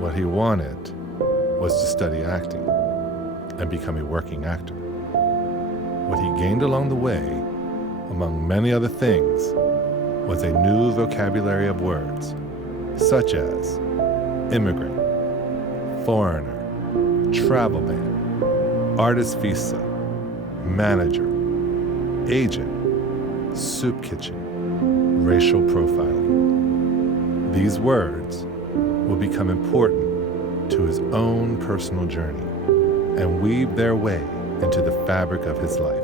What he wanted was to study acting and become a working actor. What he gained along the way, among many other things, was a new vocabulary of words, such as immigrant, foreigner, travel ban, artist visa, manager, agent, soup kitchen, racial profiling. These words will become important to his own personal journey and weave their way into the fabric of his life.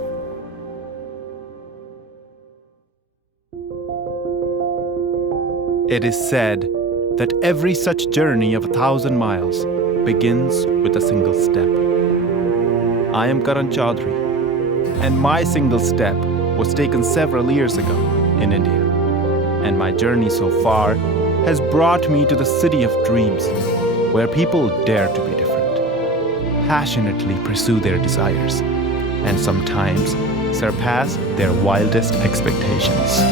It is said that every such journey of 1,000 miles begins with a single step. I am Karan Chaudhary, and my single step was taken several years ago in India. And my journey so far has brought me to the city of dreams, where people dare to be different, passionately pursue their desires, and sometimes surpass their wildest expectations.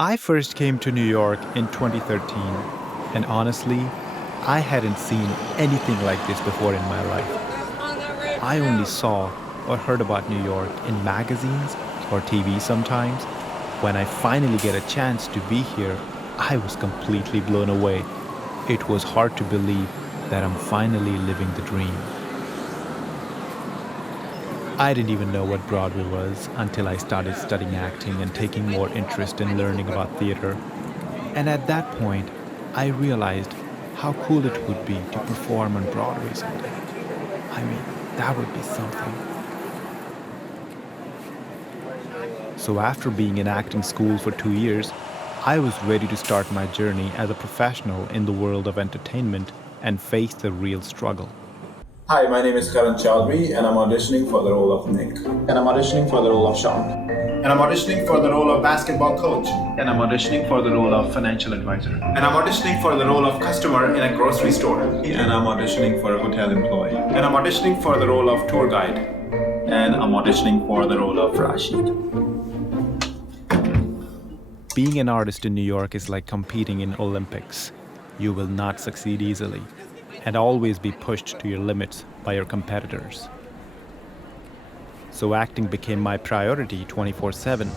I first came to New York in 2013, and honestly, I hadn't seen anything like this before in my life. I only saw or heard about New York in magazines or TV sometimes. When I finally get a chance to be here, I was completely blown away. It was hard to believe that I'm finally living the dream. I didn't even know what Broadway was until I started studying acting and taking more interest in learning about theater. And at that point, I realized how cool it would be to perform on Broadway someday. I mean, that would be something. So after being in acting school for 2 years, I was ready to start my journey as a professional in the world of entertainment and face the real struggle. Hi, my name is Karan Chaudhary, and I'm auditioning for the role of Nick. And I'm auditioning for the role of Sean. And I'm auditioning for the role of basketball coach. And I'm auditioning for the role of financial advisor. And I'm auditioning for the role of customer in a grocery store. And I'm auditioning for a hotel employee. And I'm auditioning for the role of tour guide. And I'm auditioning for the role of Rashid. Being an artist in New York is like competing in Olympics. You will not succeed easily, and always be pushed to your limits by your competitors. So acting became my priority 24/7,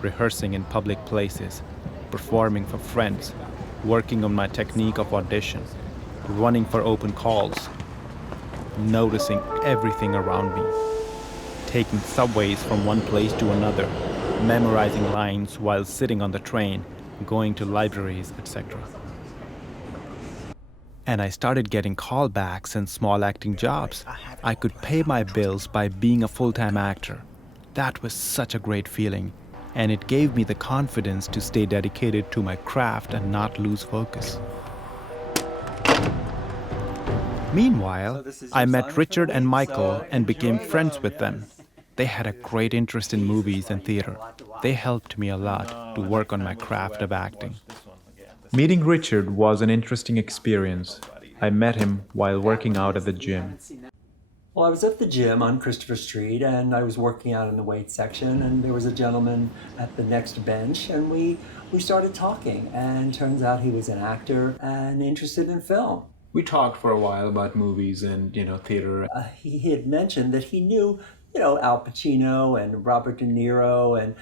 rehearsing in public places, performing for friends, working on my technique of audition, running for open calls, noticing everything around me, taking subways from one place to another, memorizing lines while sitting on the train, going to libraries, etc. And I started getting callbacks and small acting jobs. I could pay my bills by being a full-time actor. That was such a great feeling, and it gave me the confidence to stay dedicated to my craft and not lose focus. Meanwhile, I met Richard and Michael and became friends with them. They had a great interest in movies and theater. They helped me a lot to work on my craft of acting. Meeting Richard was an interesting experience. I met him while working out at the gym. Well, I was at the gym on Christopher Street, and I was working out in the weight section, and there was a gentleman at the next bench, and we started talking, and turns out he was an actor and interested in film. We talked for a while about movies and, theater. He had mentioned that he knew Al Pacino and Robert De Niro and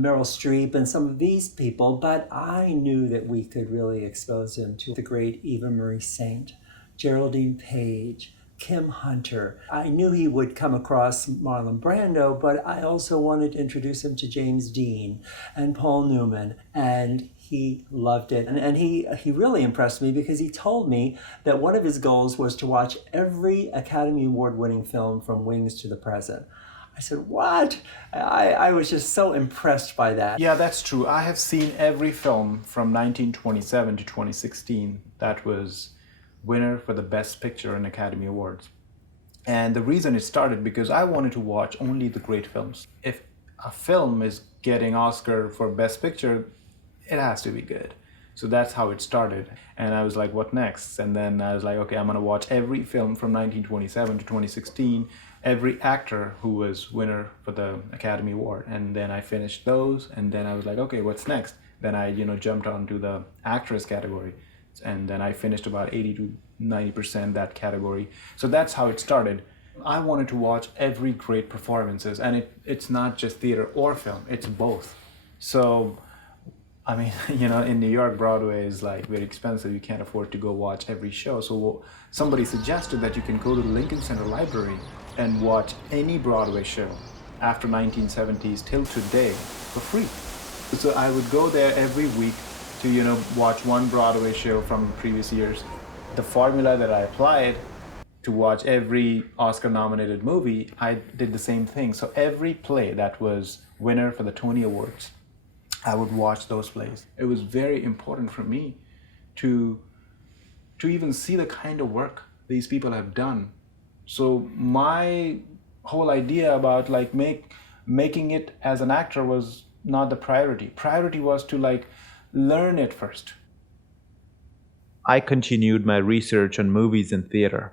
Meryl Streep and some of these people, but I knew that we could really expose him to the great Eva Marie Saint, Geraldine Page, Kim Hunter. I knew he would come across Marlon Brando, but I also wanted to introduce him to James Dean and Paul Newman, and he loved it. And he really impressed me because he told me that one of his goals was to watch every Academy Award-winning film from Wings to the present. I said, what? I was just so impressed by that. Yeah, that's true. I have seen every film from 1927 to 2016 that was winner for the Best Picture in Academy Awards. And the reason it started because I wanted to watch only the great films. If a film is getting Oscar for Best Picture, it has to be good. So that's how it started. And I was like, what next? And then I was like, okay, I'm gonna watch every film from 1927 to 2016, every actor who was winner for the Academy Award. And then I finished those, and then I was like, okay, what's next? Then I, jumped onto the actress category. And then I finished about 80 to 90% that category. So that's how it started. I wanted to watch every great performances, and it's not just theater or film, it's both. So, I mean, in New York, Broadway is like very expensive. You can't afford to go watch every show. So somebody suggested that you can go to the Lincoln Center Library and watch any Broadway show after 1970s till today for free. So I would go there every week to, watch one Broadway show from previous years. The formula that I applied to watch every Oscar-nominated movie, I did the same thing. So every play that was winner for the Tony Awards, I would watch those plays. It was very important for me to even see the kind of work these people have done. So my whole idea about making it as an actor was not the priority. Priority was to learn it first. I continued my research on movies and theater.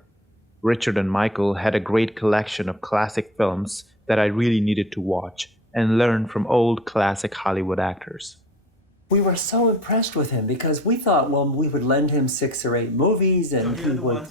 Richard and Michael had a great collection of classic films that I really needed to watch and learn from old classic Hollywood actors. We were so impressed with him because we thought, well, we would lend him 6 or 8 movies and he would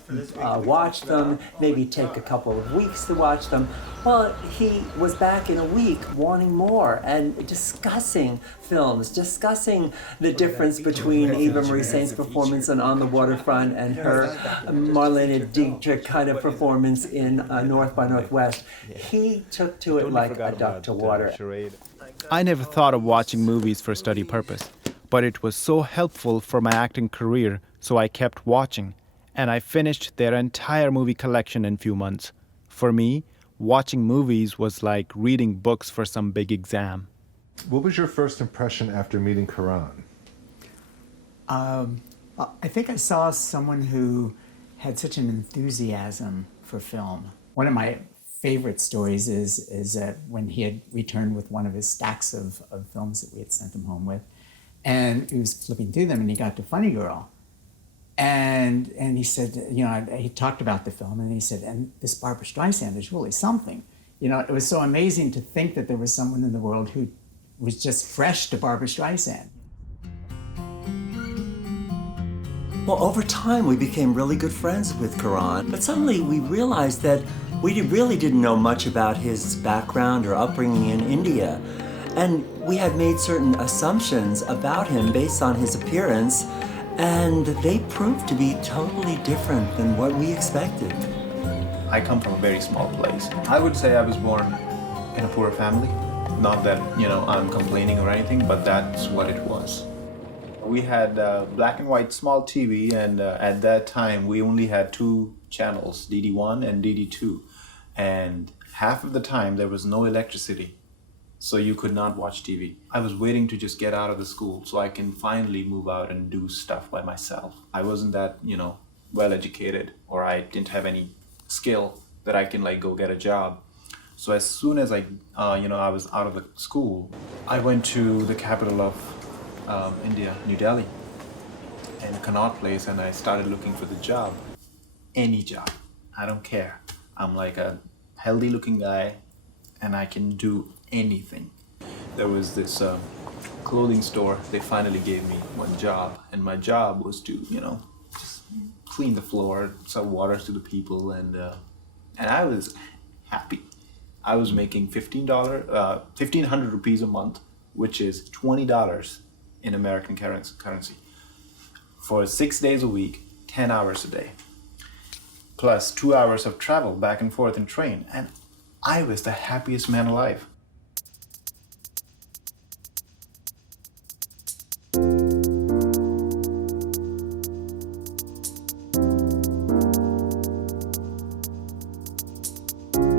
watch them, maybe take a couple of weeks to watch them. Well, he was back in a week wanting more and discussing films, discussing the difference between Eva Marie Saint's performance in On the Waterfront and her Marlene Dietrich kind of performance in North by Northwest. He took to it like a duck to water. I never thought of watching movies for study purpose, but it was so helpful for my acting career, so I kept watching, and I finished their entire movie collection in a few months. For me, watching movies was like reading books for some big exam. What was your first impression after meeting Karan? I think I saw someone who had such an enthusiasm for film. One of my favorite stories is when he had returned with one of his stacks of films that we had sent him home with, and he was flipping through them and he got to Funny Girl, and he said, he talked about the film and he said, and this Barbra Streisand is really something. It was so amazing to think that there was someone in the world who was just fresh to Barbra Streisand. Well, over time, we became really good friends with Karan, but suddenly we realized that we really didn't know much about his background or upbringing in India. And we had made certain assumptions about him based on his appearance, and they proved to be totally different than what we expected. I come from a very small place. I would say I was born in a poor family. Not that, I'm complaining or anything, but that's what it was. We had black and white small TV, and at that time we only had 2 channels, DD1 and DD2. And half of the time there was no electricity, so you could not watch TV. I was waiting to just get out of the school so I can finally move out and do stuff by myself. I wasn't that, well educated, or I didn't have any skill that I can go get a job. So as soon as I was out of the school, I went to the capital of India, New Delhi, in Connaught Place, and I started looking for the job. Any job, I don't care. I'm like a healthy looking guy and I can do anything. There was this clothing store. They finally gave me one job, and my job was to, just clean the floor, sell waters to the people, and I was happy. I was making $1,500 rupees a month, which is $20 in American currency, for 6 days a week, 10 hours a day, plus 2 hours of travel back and forth in train, and I was the happiest man alive.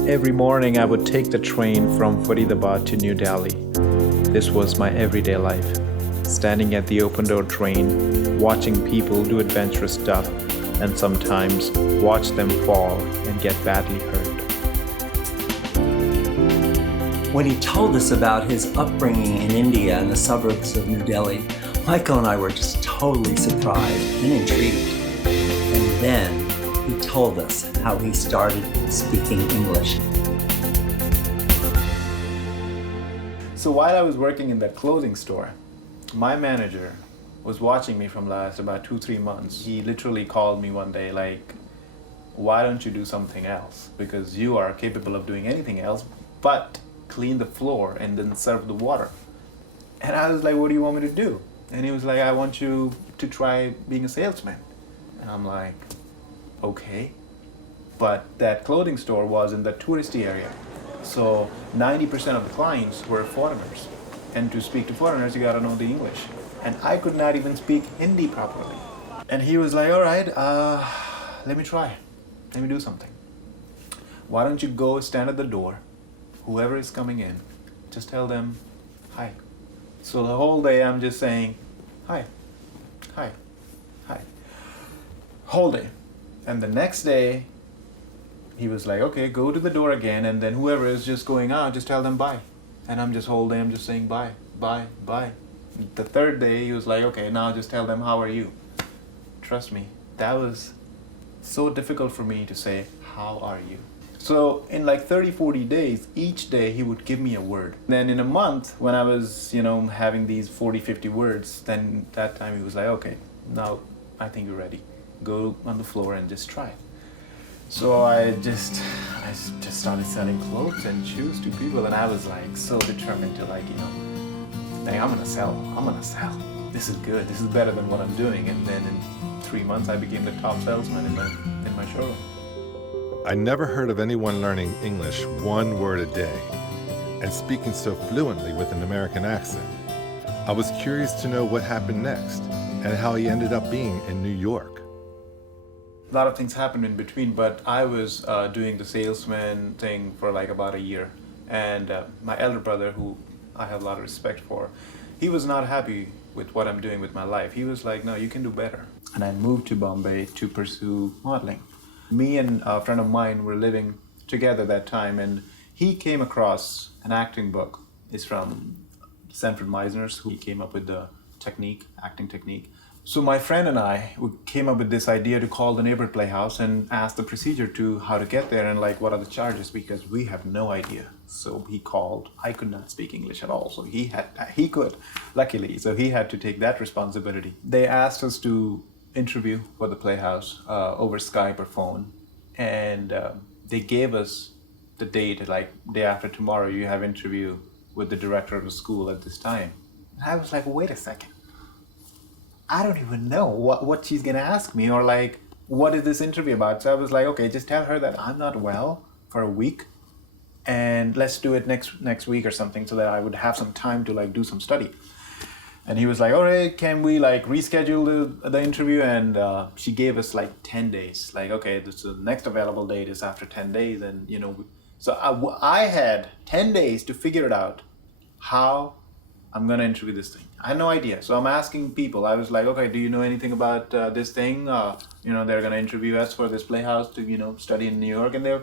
Every morning I would take the train from Faridabad to New Delhi. This was my everyday life. Standing at the open door train, watching people do adventurous stuff, and sometimes watch them fall and get badly hurt. When he told us about his upbringing in India and the suburbs of New Delhi, Michael and I were just totally surprised and intrigued. And then he told us how he started speaking English. So while I was working in that clothing store, my manager was watching me from last about 2-3 months. He literally called me one day like, why don't you do something else? Because you are capable of doing anything else but clean the floor and then serve the water. And I was like, what do you want me to do? And he was like, I want you to try being a salesman. And I'm like, okay. But that clothing store was in the touristy area. So 90% of the clients were foreigners. And to speak to foreigners, you gotta know the English. And I could not even speak Hindi properly. And he was like, all right, let me try. Let me do something. Why don't you go stand at the door, whoever is coming in, just tell them, hi. So the whole day I'm just saying, hi, hi, hi. Whole day. And the next day, he was like, okay, go to the door again, and then whoever is just going out, just tell them bye. And I'm just whole day, I'm just saying bye, bye, bye. The third day, he was like, okay, now just tell them, how are you? Trust me, that was so difficult for me to say, how are you? So in like 30-40 days, each day he would give me a word. Then in a month, when I was, having these 40-50 words, then that time he was like, okay, now I think you're ready. Go on the floor and just try. So I just started selling clothes and shoes to people, and I was like so determined to like, I'm gonna sell. This is good. This is better than what I'm doing. And then in 3 months, I became the top salesman in my showroom. I never heard of anyone learning English one word a day and speaking so fluently with an American accent. I was curious to know what happened next and how he ended up being in New York. A lot of things happened in between, but I was doing the salesman thing for like about a year. And my elder brother, who I have a lot of respect for, he was not happy with what I'm doing with my life. He was like, no, you can do better. And I moved to Bombay to pursue modeling. Me and a friend of mine were living together that time, and he came across an acting book. It's from Sanford Meisner's, who came up with the acting technique. So my friend and I came up with this idea to call the neighborhood playhouse and ask the procedure to how to get there and like what are the charges, because we have no idea. So he called. I could not speak English at all, so he could, luckily. So he had to take that responsibility. They asked us to interview for the playhouse over Skype or phone, and they gave us the date, like day after tomorrow you have interview with the director of the school at this time. And I was like, wait a second. I don't even know what she's gonna ask me, or like, what is this interview about? So I was like, okay, just tell her that I'm not well for a week, and let's do it next week or something, so that I would have some time to like do some study. And he was like, all right, can we like reschedule the interview? And she gave us like 10 days. Like, okay, the next available date is after 10 days. And, so I had 10 days to figure it out how I'm going to interview this thing. I had no idea. So I'm asking people. I was like, okay, do you know anything about this thing? They're going to interview us for this playhouse to, study in New York. And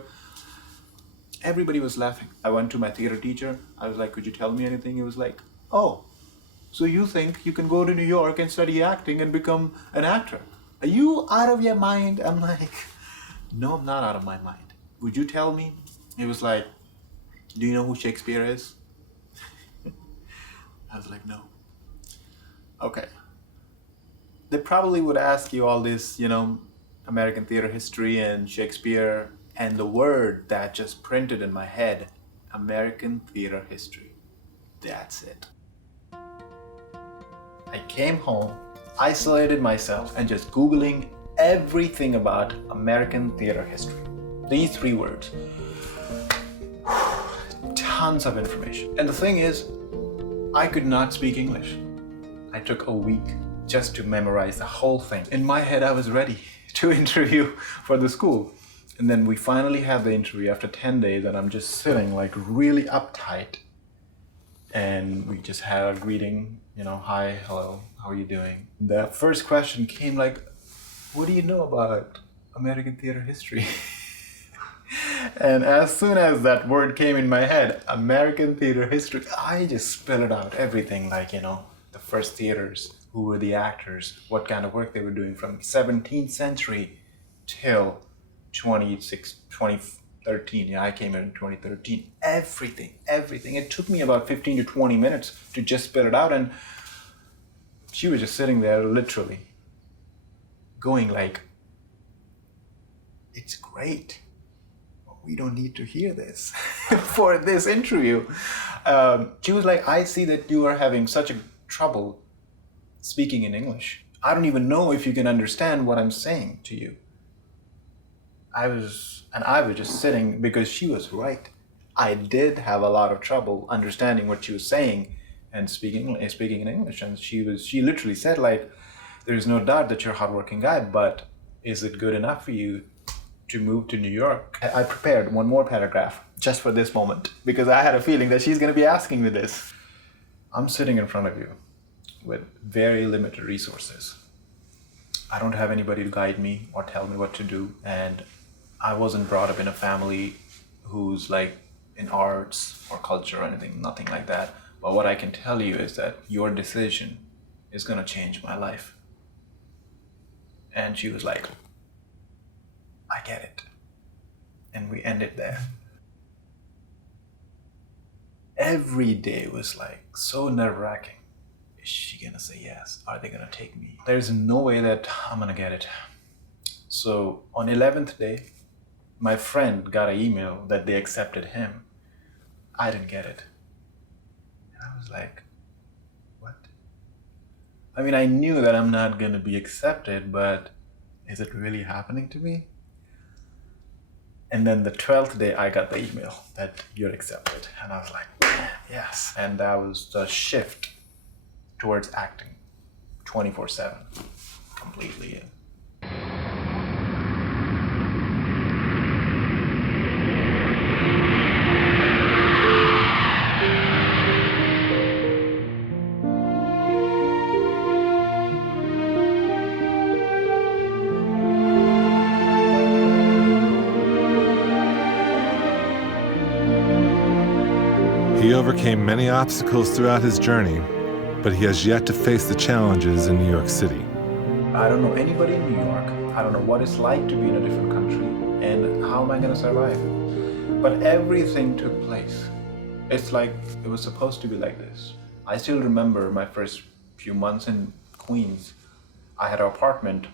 everybody was laughing. I went to my theater teacher. I was like, could you tell me anything? He was like, oh, so you think you can go to New York and study acting and become an actor? Are you out of your mind? I'm like, no, I'm not out of my mind. Would you tell me? He was like, do you know who Shakespeare is? I was like, no. Okay. They probably would ask you all this, American theater history and Shakespeare, and the word that just printed in my head, American theater history. That's it. I came home, isolated myself, and just Googling everything about American theater history. These 3 words. Tons of information. And the thing is, I could not speak English. I took a week just to memorize the whole thing. In my head, I was ready to interview for the school. And then we finally had the interview after 10 days, and I'm just sitting like really uptight. And we just had a greeting, hi, hello, how are you doing? The first question came like, what do you know about American theater history? And as soon as that word came in my head, American theater history, I just spelled it out, everything, like, the first theaters, who were the actors, what kind of work they were doing from 17th century till 2013. Yeah, I came in 2013. Everything. It took me about 15 to 20 minutes to just spit it out, and she was just sitting there literally going like, it's great. We don't need to hear this for this interview. She was like, I see that you are having such a trouble speaking in English. I don't even know if you can understand what I'm saying to you. I was just sitting, because she was right. I did have a lot of trouble understanding what she was saying and speaking in English. And she literally said, like, there's no doubt that you're a hardworking guy, but is it good enough for you to move to New York? I prepared one more paragraph just for this moment, because I had a feeling that she's going to be asking me this. I'm sitting in front of you with very limited resources. I don't have anybody to guide me or tell me what to do, and I wasn't brought up in a family who's like in arts or culture or anything, nothing like that. But what I can tell you is that your decision is going to change my life. And she was like, I get it. And we ended there. Every day was like so nerve-wracking. Is she gonna say yes? Are they gonna take me? There's no way that I'm gonna get it. So on 11th day, my friend got an email that they accepted him. I didn't get it. And I was like, what? I mean, I knew that I'm not gonna be accepted, but is it really happening to me? And then the 12th day, I got the email that you're accepted. And I was like, yes. And that was the shift towards acting 24/7, completely in. He overcame many obstacles throughout his journey, but he has yet to face the challenges in New York City. I don't know anybody in New York. I don't know what it's like to be in a different country, and how am I going to survive? But everything took place. It's like it was supposed to be like this. I still remember my first few months in Queens. I had an apartment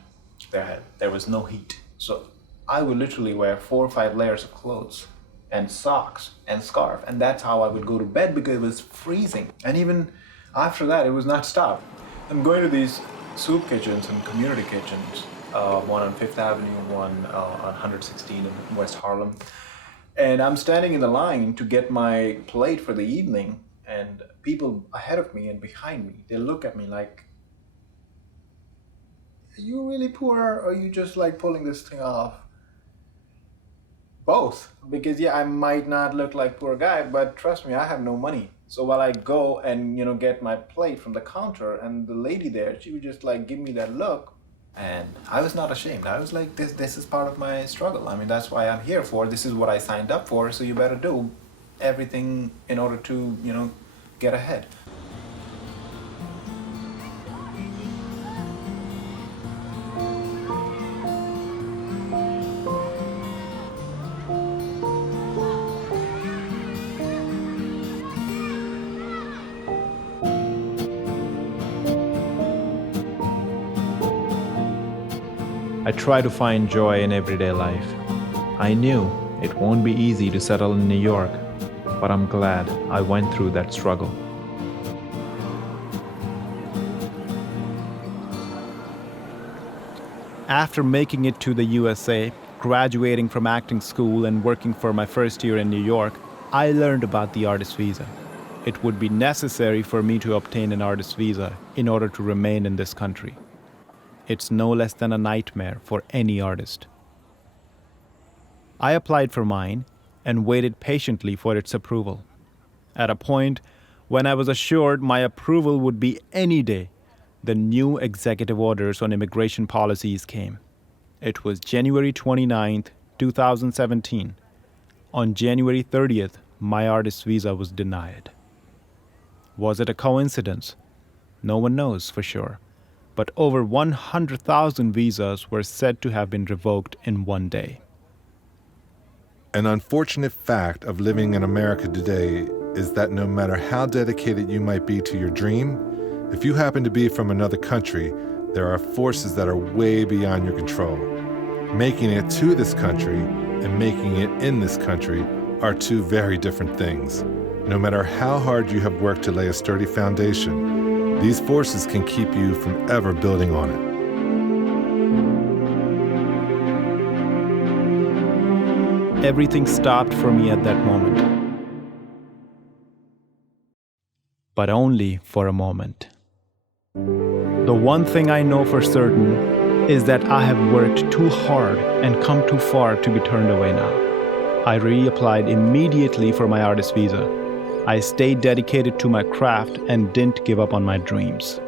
that there was no heat. So I would literally wear 4 or 5 layers of clothes and socks and scarf, and that's how I would go to bed, because it was freezing. And even after that, it was not stopped. I'm going to these soup kitchens and community kitchens, one on 5th Avenue, one on 116 in West Harlem. And I'm standing in the line to get my plate for the evening, and people ahead of me and behind me, they look at me like, are you really poor, or are you just like pulling this thing off? Both. Because yeah, I might not look like poor guy, but trust me, I have no money. So while I go and get my plate from the counter, and the lady there, she would just like give me that look, and I was not ashamed. I was like, this is part of my struggle. I mean, that's why I'm here for. This is what I signed up for. So you better do everything in order to get ahead. I try to find joy in everyday life. I knew it won't be easy to settle in New York, but I'm glad I went through that struggle. After making it to the USA, graduating from acting school and working for my first year in New York, I learned about the artist visa. It would be necessary for me to obtain an artist visa in order to remain in this country. It's no less than a nightmare for any artist. I applied for mine and waited patiently for its approval. At a point when I was assured my approval would be any day, the new executive orders on immigration policies came. It was January 29th, 2017. On January 30th, my artist visa was denied. Was it a coincidence? No one knows for sure, but over 100,000 visas were said to have been revoked in one day. An unfortunate fact of living in America today is that no matter how dedicated you might be to your dream, if you happen to be from another country, there are forces that are way beyond your control. Making it to this country and making it in this country are two very different things. No matter how hard you have worked to lay a sturdy foundation, these forces can keep you from ever building on it. Everything stopped for me at that moment. But only for a moment. The one thing I know for certain is that I have worked too hard and come too far to be turned away now. I reapplied immediately for my artist visa. I stayed dedicated to my craft and didn't give up on my dreams.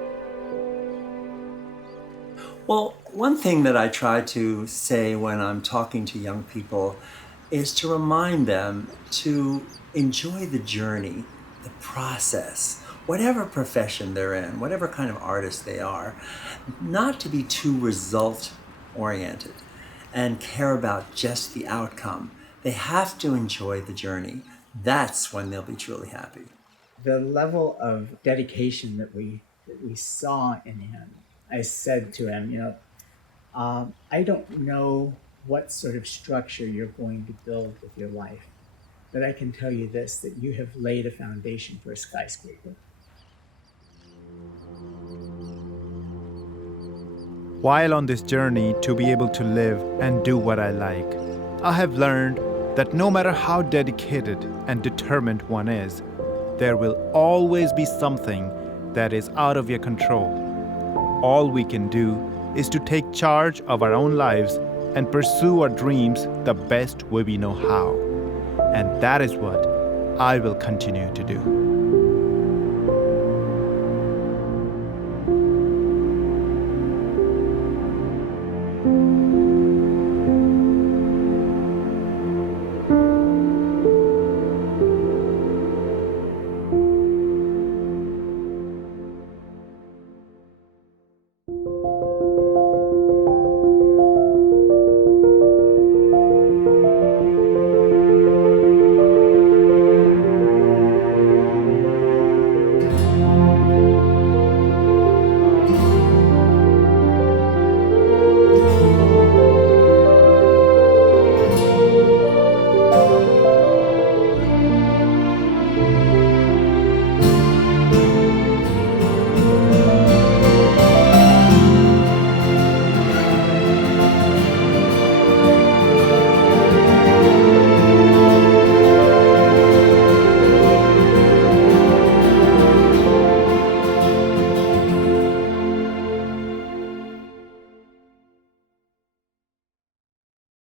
Well, one thing that I try to say when I'm talking to young people is to remind them to enjoy the journey, the process, whatever profession they're in, whatever kind of artist they are, not to be too result-oriented and care about just the outcome. They have to enjoy the journey. That's when they'll be truly happy. The level of dedication that we saw in him, I said to him, I don't know what sort of structure you're going to build with your life, but I can tell you this, that you have laid a foundation for a skyscraper. While on this journey to be able to live and do what I like, I have learned that no matter how dedicated and determined one is, there will always be something that is out of your control. All we can do is to take charge of our own lives and pursue our dreams the best way we know how. And that is what I will continue to do.